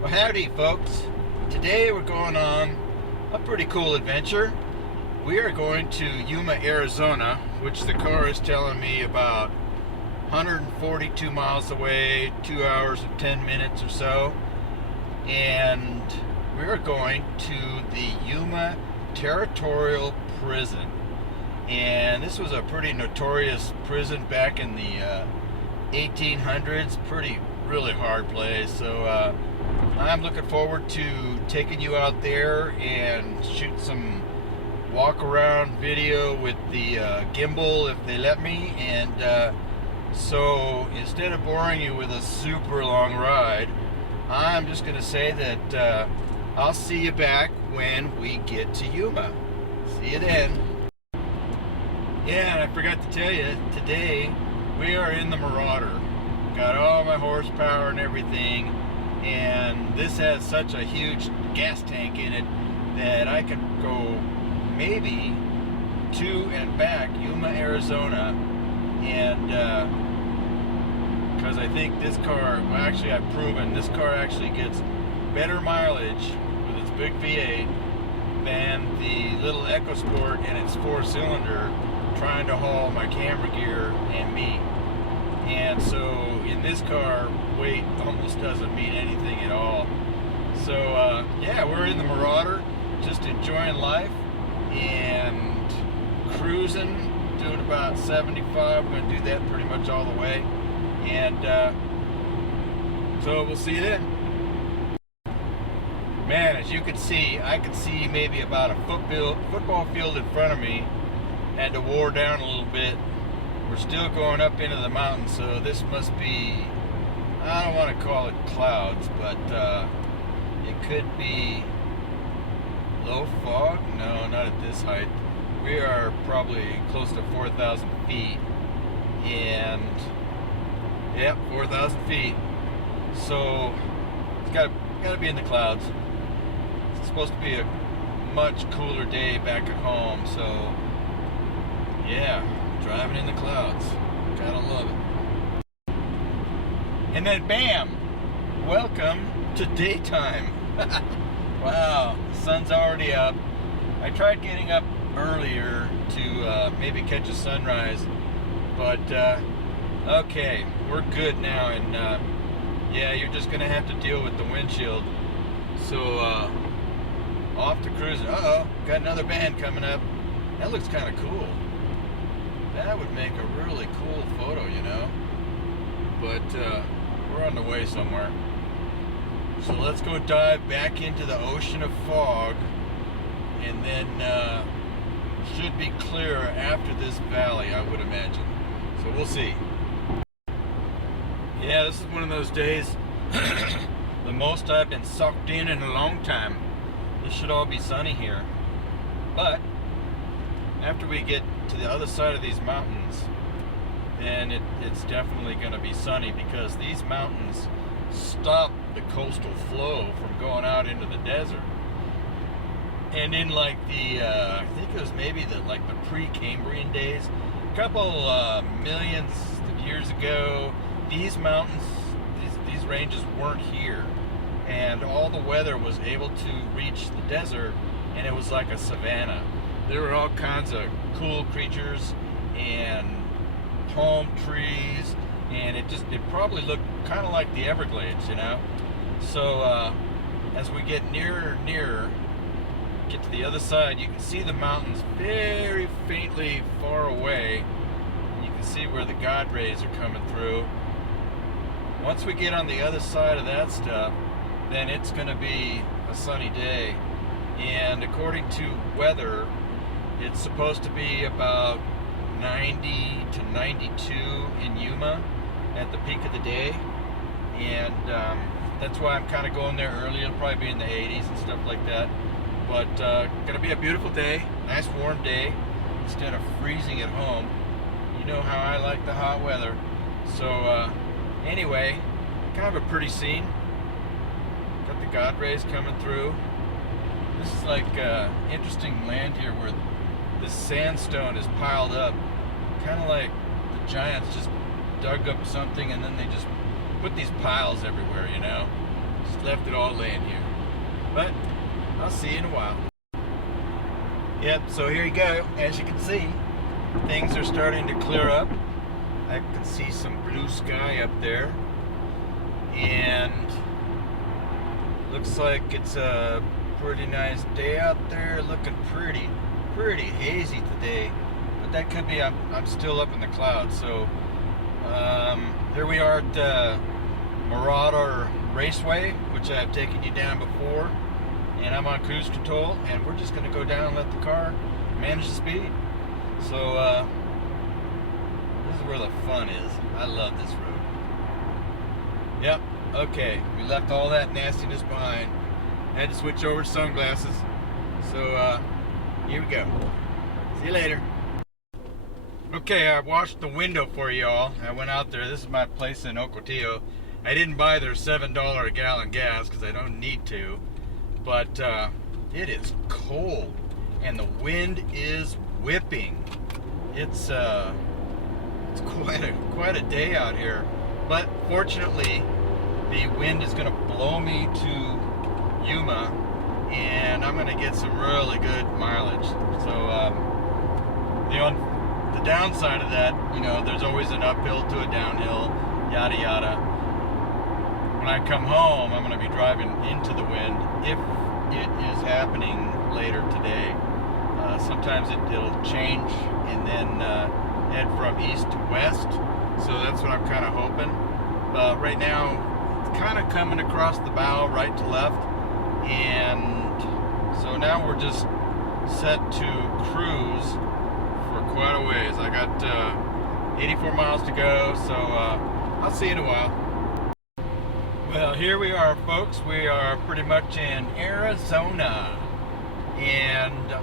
Well, howdy, folks. Today we're going on a pretty cool adventure. We are going to Yuma, Arizona, which the car is telling me about 142 miles away, 2 hours and 10 minutes or so. And we're going to the Yuma Territorial prison. And this was a pretty notorious prison back in the 1800s. Really hard place. So I'm looking forward to taking you out there and shoot some walk around video with the gimbal if they let me. And so instead of boring you with a super long ride, I'm just going to say that I'll see you back when we get to Yuma. See you then. Yeah, and I forgot to tell you, today we are in the Marauder. Got all my horsepower and everything, and this has such a huge gas tank in it that I could go maybe to and back Yuma, Arizona, and because I think this car, well, actually I've proven this car actually gets better mileage with its big V8 than the little EcoSport and its 4-cylinder trying to haul my camera gear and me. And so in this car, weight almost doesn't mean anything at all. So yeah, we're in the Marauder, just enjoying life and cruising, doing about 75. We're going to do that pretty much all the way. And so we'll see you then. Man, as you can see, I could see maybe about a football field in front of me. Had to wore down a little bit. We're still going up into the mountains, so this must be, I don't want to call it clouds, but it could be low fog. No, not at this height. We are probably close to 4,000 feet, and yep, 4,000 feet. So it's got to be in the clouds. It's supposed to be a much cooler day back at home, so yeah, driving in the clouds. Gotta love it. And then bam! Welcome to daytime. Wow, the sun's already up. I tried getting up earlier to maybe catch a sunrise, but okay, we're good now, and yeah, you're just gonna have to deal with the windshield. So off to cruising. Uh-oh, got another band coming up. That looks kind of cool. That would make a really cool photo, you know. But we're on the way somewhere. So let's go dive back into the ocean of fog, and then should be clearer after this valley, I would imagine. So we'll see. Yeah, this is one of those days, the most I've been sucked in a long time. This should all be sunny here. But after we get to the other side of these mountains, then it's definitely going to be sunny, because these mountains stop the coastal flow from going out into the desert. And in like the I think it was maybe the pre-Cambrian days, a couple millions of years ago, these mountains, these ranges weren't here, and all the weather was able to reach the desert, and it was like a savanna. There were all kinds of cool creatures and palm trees, and it probably looked kind of like the Everglades, you know. So as we get nearer and nearer, get to the other side, you can see the mountains very faintly far away. You can see where the God rays are coming through. Once we get on the other side of that stuff, then it's going to be a sunny day. And according to weather, it's supposed to be about 90 to 92 in Yuma at the peak of the day, and that's why I'm kind of going there early. It'll probably be in the 80s and stuff like that, but gonna be a beautiful day, nice warm day, instead of freezing at home. You know how I like the hot weather. So anyway, kind of a pretty scene. Got the God rays coming through. This is like interesting land here where this sandstone is piled up, kind of like the giants just dug up something and then they just put these piles everywhere, you know. Just left it all laying here. But I'll see you in a while. Yep, so here you go. As you can see, things are starting to clear up. I can see some blue sky up there. And looks like it's a pretty nice day out there. Looking pretty hazy today. But that could be I'm still up in the clouds. So here we are at Marauder Raceway, which I've taken you down before. And I'm on cruise control, and we're just going to go down and let the car manage the speed. So this is where the fun is. I love this road. Yep, okay, we left all that nastiness behind. Had to switch over to sunglasses. So here we go. See you later. Okay, I washed the window for y'all. I went out there. This is my place in Ocotillo. I didn't buy their $7 a gallon gas because I don't need to. But it is cold and the wind is whipping. It's quite a day out here. But fortunately, the wind is going to blow me to Yuma, and I'm going to get some really good mileage. So the downside of that, there's always an uphill to a downhill, yada yada. When I come home, I'm going to be driving into the wind if it is happening later today. Sometimes it'll change and then head from east to west. So that's what I'm kind of hoping. Right now, it's kind of coming across the bow right to left. And so now we're just set to cruise for quite a ways. I got 84 miles to go, so I'll see you in a while. Well, here we are, folks. We are pretty much in Arizona, and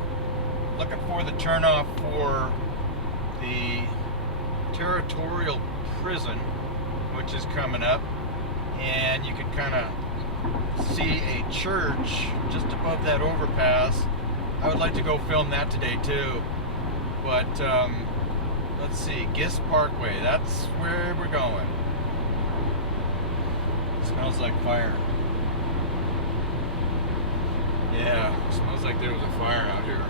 looking for the turnoff for the Territorial prison, which is coming up, and you can kind of see a church just above that overpass. I would like to go film that today too, but let's see, Gist Parkway, that's where we're going. Smells like fire. Yeah, smells like there was a fire out here.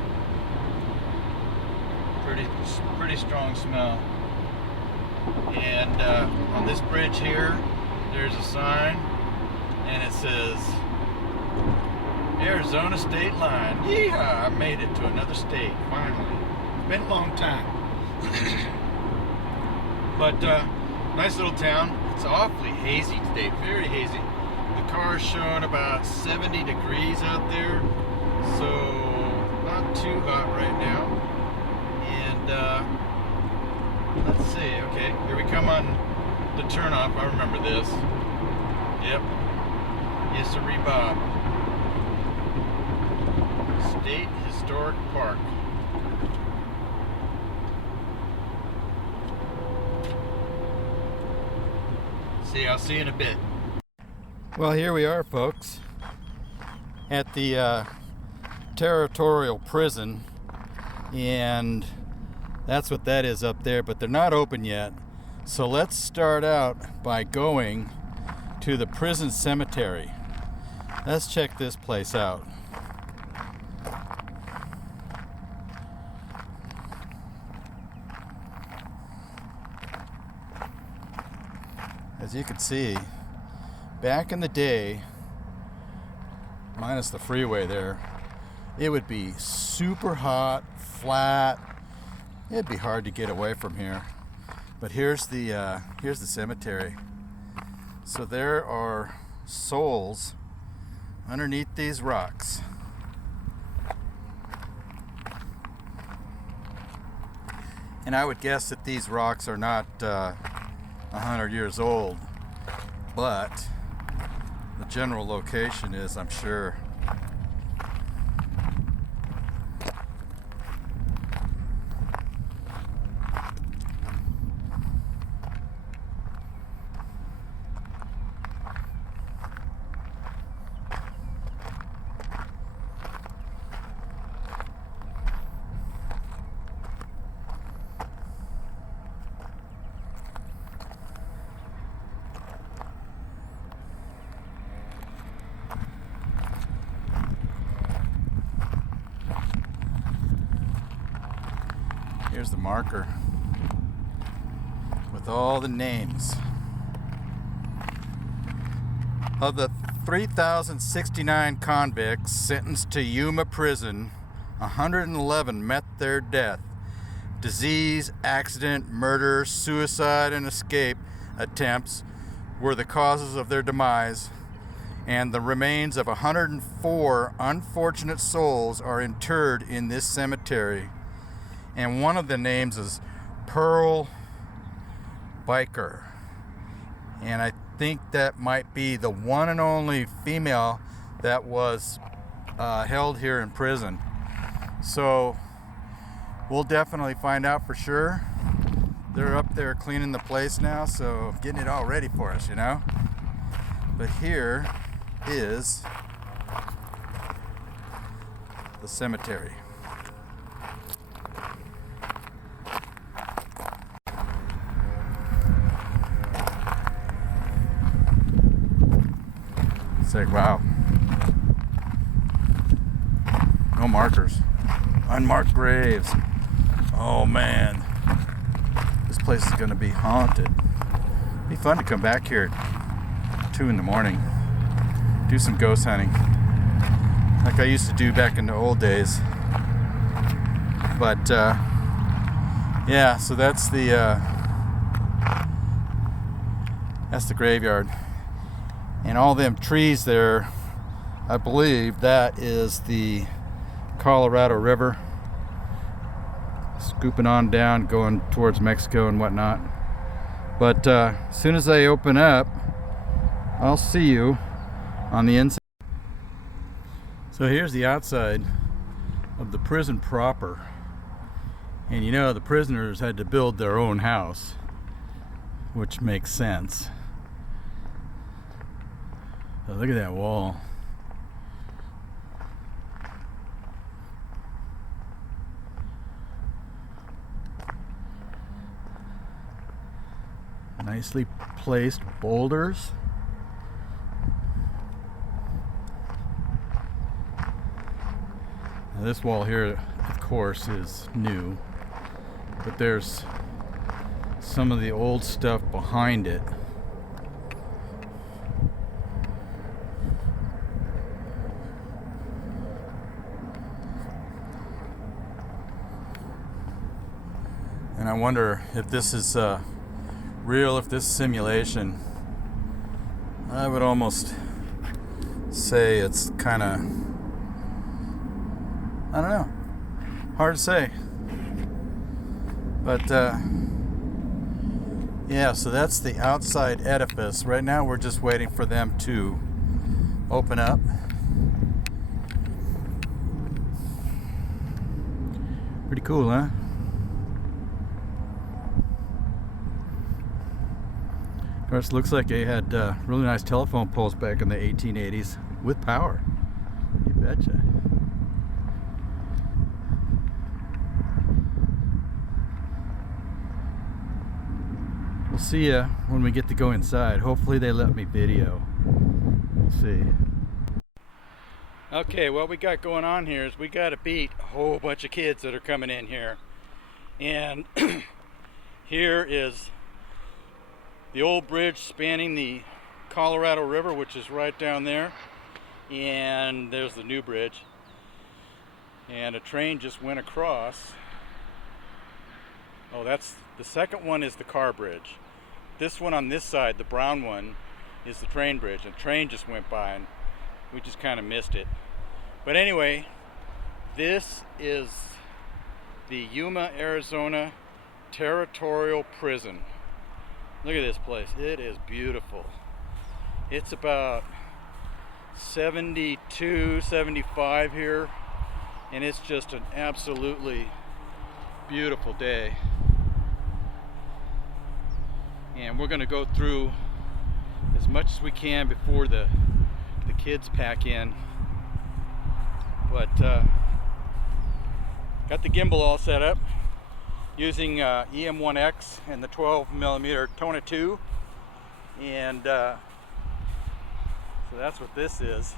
Pretty strong smell. And on this bridge here, there's a sign, and it says Arizona State Line. Yeehaw! I made it to another state finally. It's been a long time. But nice little town. It's awfully hazy today, very hazy. The car's showing about 70 degrees out there, so not too hot right now. And let's see, okay, here we come on the turnoff. I remember this. Yep. Yes, sirree, Bob. State Historic Park. I'll see you in a bit. Well, here we are, folks, at the Territorial prison, and that's what that is up there, but they're not open yet. So let's start out by going to the prison cemetery. Let's check this place out. As you can see, back in the day, minus the freeway there, it would be super hot, flat. It'd be hard to get away from here. But here's the cemetery. So there are souls underneath these rocks. And I would guess that these rocks are not 100 years old, but the general location is, I'm sure. Here's the marker with all the names. Of the 3,069 convicts sentenced to Yuma prison, 111 met their death. Disease, accident, murder, suicide, and escape attempts were the causes of their demise, and the remains of 104 unfortunate souls are interred in this cemetery. And one of the names is Pearl Biker. And I think that might be the one and only female that was held here in prison. So we'll definitely find out for sure. They're up there cleaning the place now, so getting it all ready for us, you know. But here is the cemetery. It's like, wow. No markers. Unmarked graves. Oh man. This place is going to be haunted. Be fun to come back here at 2 in the morning. Do some ghost hunting. Like I used to do back in the old days. But yeah, so that's the graveyard. And all them trees there, I believe that is the Colorado River, scooping on down, going towards Mexico and whatnot. But as soon as I open up, I'll see you on the inside. So here's the outside of the prison proper. And you know, the prisoners had to build their own house, which makes sense. Oh, look at that wall. Nicely placed boulders. Now this wall here, of course, is new, but there's some of the old stuff behind it. And I wonder if this is real, if this simulation. I would almost say it's kind of, I don't know, hard to say. But yeah, so that's the outside edifice. Right now we're just waiting for them to open up. Pretty cool, huh? Of course, looks like they had really nice telephone poles back in the 1880s with power. You betcha. We'll see ya when we get to go inside. Hopefully they let me video. We'll see. Okay, what we got going on here is we got to beat a whole bunch of kids that are coming in here. And here is the old bridge spanning the Colorado River, which is right down there. And there's the new bridge. And a train just went across. Oh, that's the second one is the car bridge. This one on this side, the brown one, is the train bridge. A train just went by and we just kind of missed it. But anyway, this is the Yuma, Arizona Territorial Prison. Look at this place. It is beautiful. It's about 72, 75 here, and it's just an absolutely beautiful day. And we're going to go through as much as we can before the kids pack in. But got the gimbal all set up using EM1X and the 12mm Tona 2, and so that's what this is.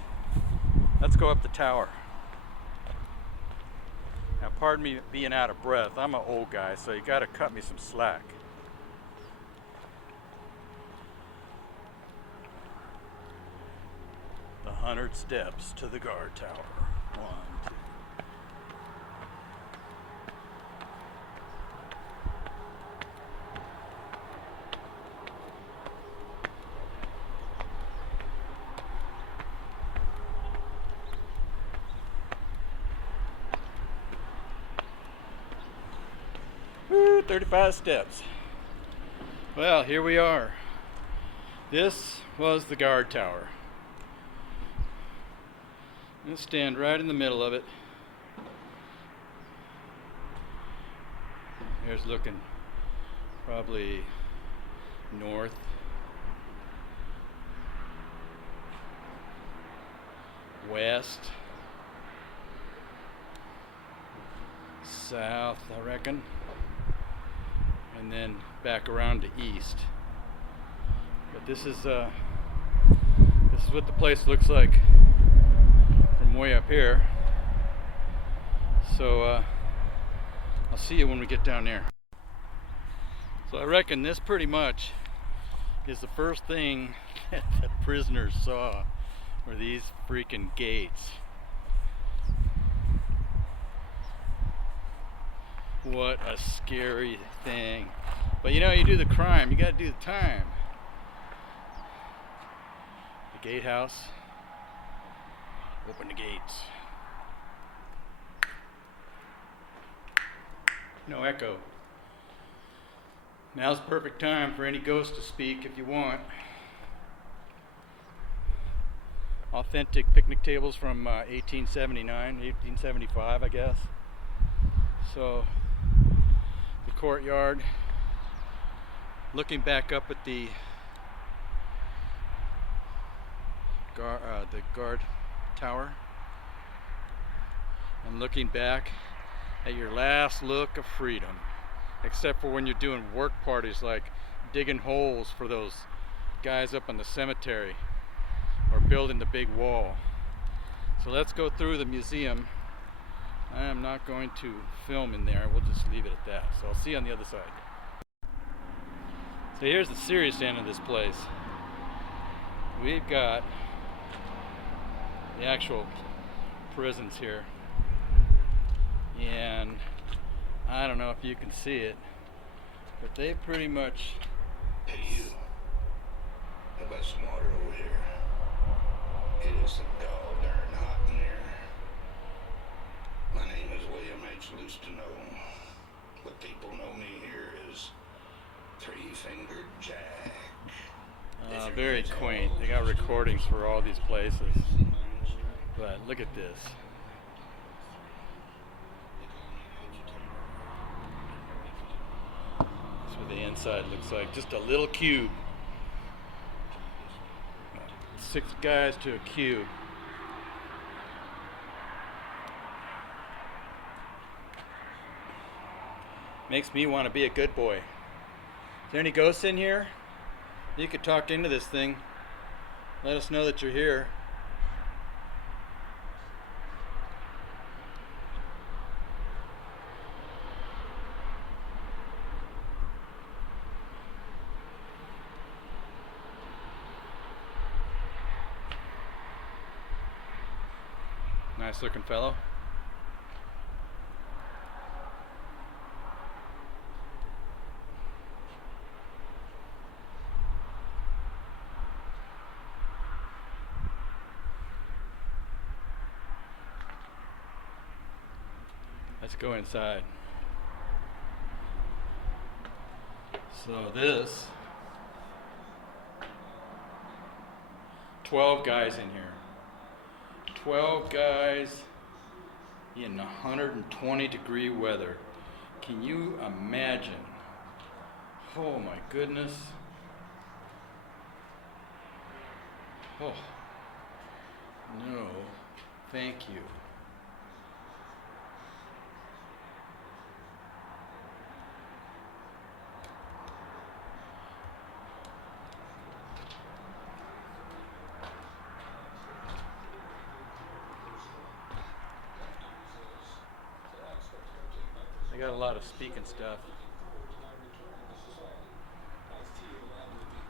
Let's go up the tower. Now pardon me being out of breath. I'm an old guy, so you gotta cut me some slack. The 100 steps to the guard tower. 1, 2. Woo, 35 steps. Well, here we are. This was the guard tower. I'm gonna stand right in the middle of it. Here's looking probably north. West. South, I reckon. And then back around to east. But this is what the place looks like from way up here. So I'll see you when we get down there. So I reckon this pretty much is the first thing that the prisoners saw were these freaking gates. What a scary thing. But you know, you do the crime, you gotta do the time. The gatehouse. Open the gates. No echo. Now's the perfect time for any ghost to speak if you want. Authentic picnic tables from 1879, 1875, I guess. So, the courtyard. Looking back up at the guard tower, and looking back at your last look of freedom, except for when you're doing work parties like digging holes for those guys up in the cemetery or building the big wall. So let's go through the museum. I am not going to film in there, we'll just leave it at that. So I'll see you on the other side. So here's the serious end of this place. We've got the actual prisons here, and I don't know if you can see it, but they pretty much... Hey you, how about some water over here? It is so dog darn hot in here. My name is William H. Loose-to-know, but people know me here as Three-Fingered Jack. Very quaint. They got recordings for all these places. But look at this. That's what the inside looks like. Just a little cube. 6 guys to a cube. Makes me want to be a good boy. Is there any ghosts in here? You could talk into this thing. Let us know that you're here. Nice looking fellow. Let's go inside. So this, 12 guys in here. 12 guys in 120-degree weather. Can you imagine? Oh my goodness. Oh, no, thank you. They got a lot of speaking stuff.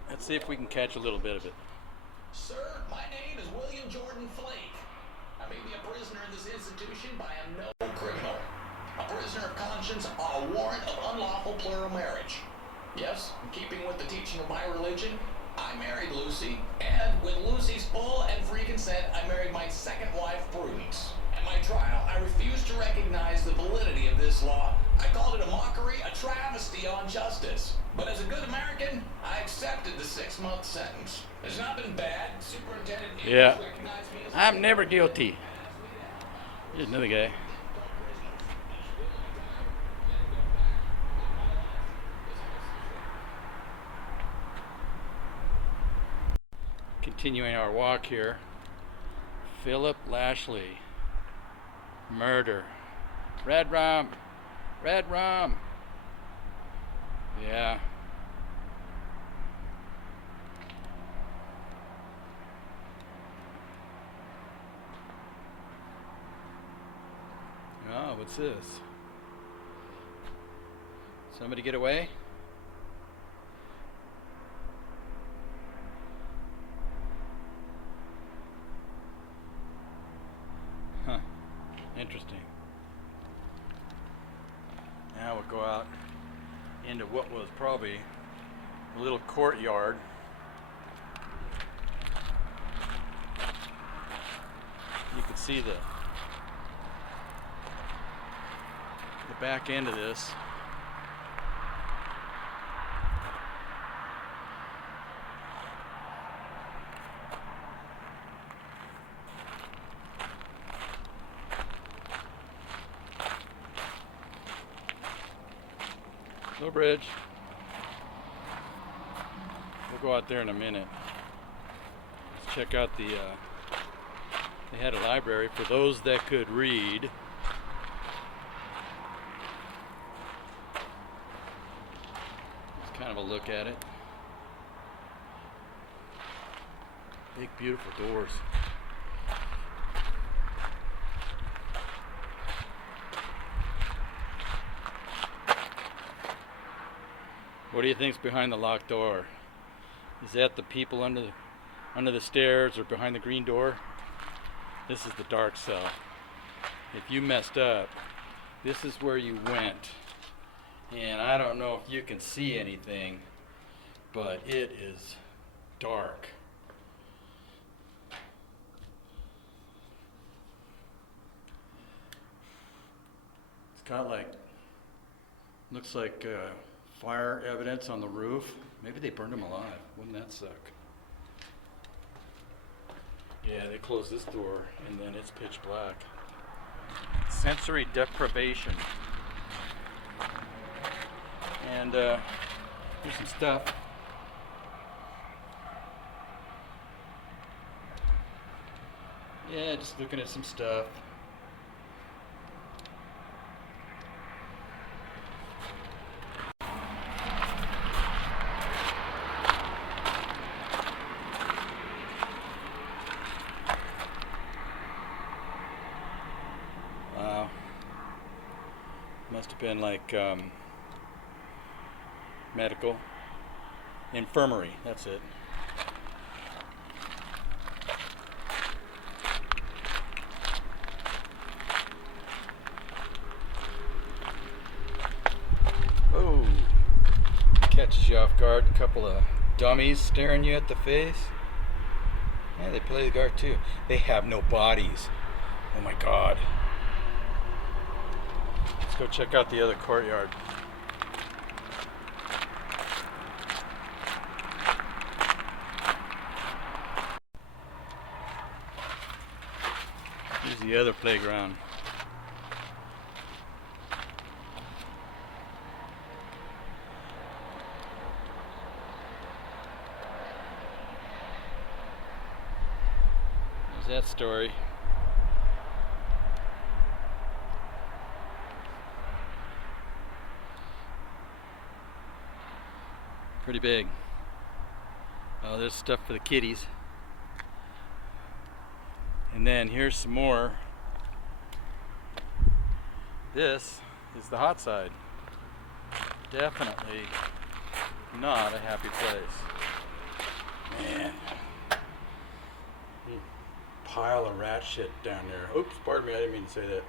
Let's see if we can catch a little bit of it. Sir, my name is William Jordan Flake. I may be a prisoner in this institution, but I am no criminal. A prisoner of conscience on a warrant of unlawful plural marriage. Yes, in keeping with the teaching of my religion, I married Lucy, and with Lucy's full and free consent, I married my second wife, Prudence. At my trial, I refused to recognize the validity of this law. I called it a mockery, a travesty on justice. But as a good American, I accepted the 6-month sentence. It's not been bad. Superintendent Yeah. recognized me as I'm never guilty. Here's another guy. Continuing our walk here. Philip Lashley. Murder. Red rum. Red rum. Yeah. Oh, what's this? Somebody get away? Huh. Interesting. Now we'll go out into what was probably a little courtyard. You can see the back end of this. Low bridge. We'll go out there in a minute. Let's check out the they had a library for those that could read. Just kind of a look at it. Big beautiful doors. What do you think's behind the locked door? Is that the people under the stairs or behind the green door? This is the dark cell. If you messed up, this is where you went. And I don't know if you can see anything, but it is dark. It's got like, looks like fire evidence on the roof. Maybe they burned him alive. Wouldn't that suck? Yeah, they closed this door and then it's pitch black. Sensory deprivation. And here's some stuff. Yeah, just looking at some stuff. Wow. Must have been like medical infirmary, that's it. Oh, catches you off guard. A couple of dummies staring you at the face. Yeah, they play the guard too. They have no bodies. Oh my God. Let's go check out the other courtyard. Here's the other playground. There's that story. Pretty big. Oh, there's stuff for the kiddies. And then here's some more. This is the hot side. Definitely not a happy place. Man. Pile of rat shit down there. Oops, pardon me, I didn't mean to say that.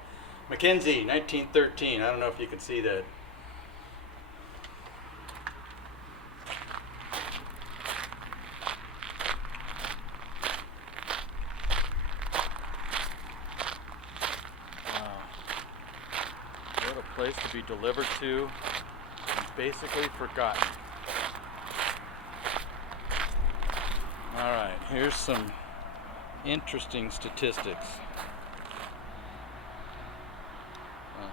Mackenzie, 1913. I don't know if you can see that. What a place to be delivered to and basically forgotten. Alright, here's some interesting statistics.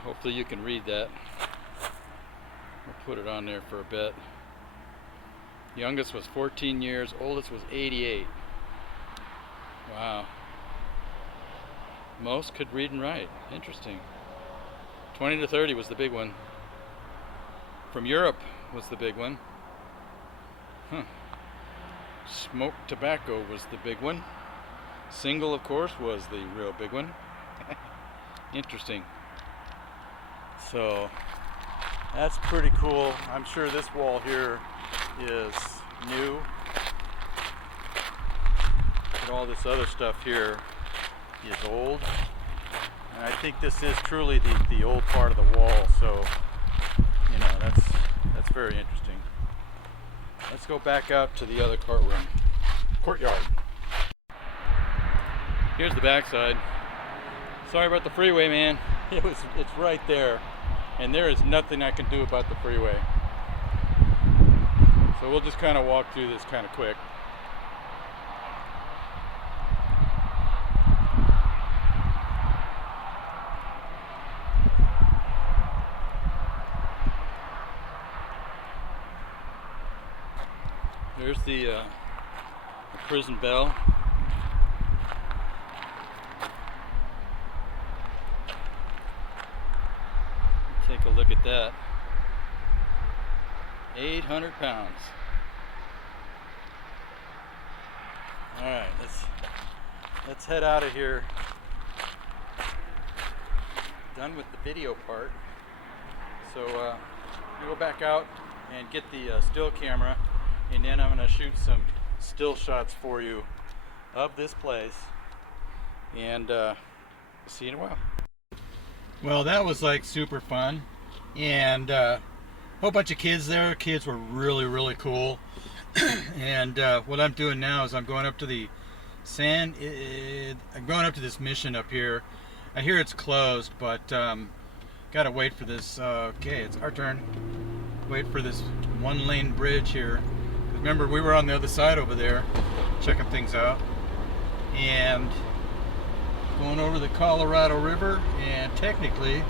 Hopefully you can read that. I'll put it on there for a bit. Youngest was 14 years, oldest was 88. Wow. Most could read and write. Interesting. 20 to 30 was the big one. From Europe was the big one. Smoked tobacco was the big one. Single, of course, was the real big one. Interesting. So that's pretty cool. I'm sure this wall here is new. But all this other stuff here is old. And I think this is truly the old part of the wall. So, you know, that's very interesting. Let's go back out to the other courtyard. Here's the backside. Sorry about the freeway, man. It's right there, and there is nothing I can do about the freeway. So we'll just kind of walk through this kind of quick. There's the prison bell. Take a look at that. 800 pounds. All right, let's head out of here. Done with the video part. So we'll go back out and get the still camera, and then I'm going to shoot some still shots for you of this place, and see you in a while. Well, that was like super fun, and a whole bunch of kids there. Kids were really cool. And what I'm doing now is I'm going up to the I'm going up to this mission up here. I hear it's closed, but gotta wait for this. Okay, it's our turn. Wait for this one-lane bridge here. Remember, we were on the other side over there, checking things out, and going over the Colorado River, and technically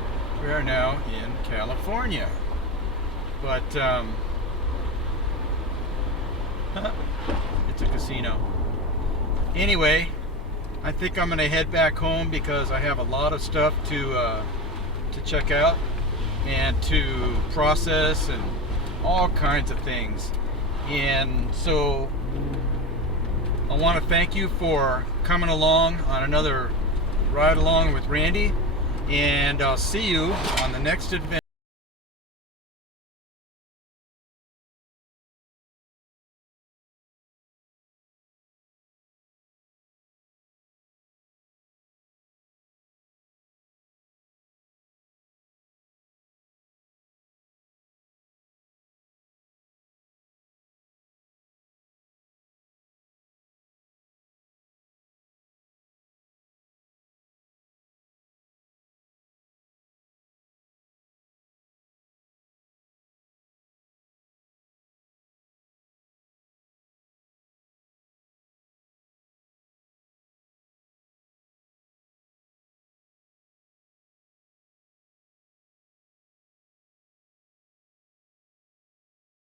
we are now in California. But it's a casino. Anyway, I think I'm gonna head back home because I have a lot of stuff to check out and to process and all kinds of things. And so I want to thank you for coming along on another ride along with Randy, and I'll see you on the next adventure.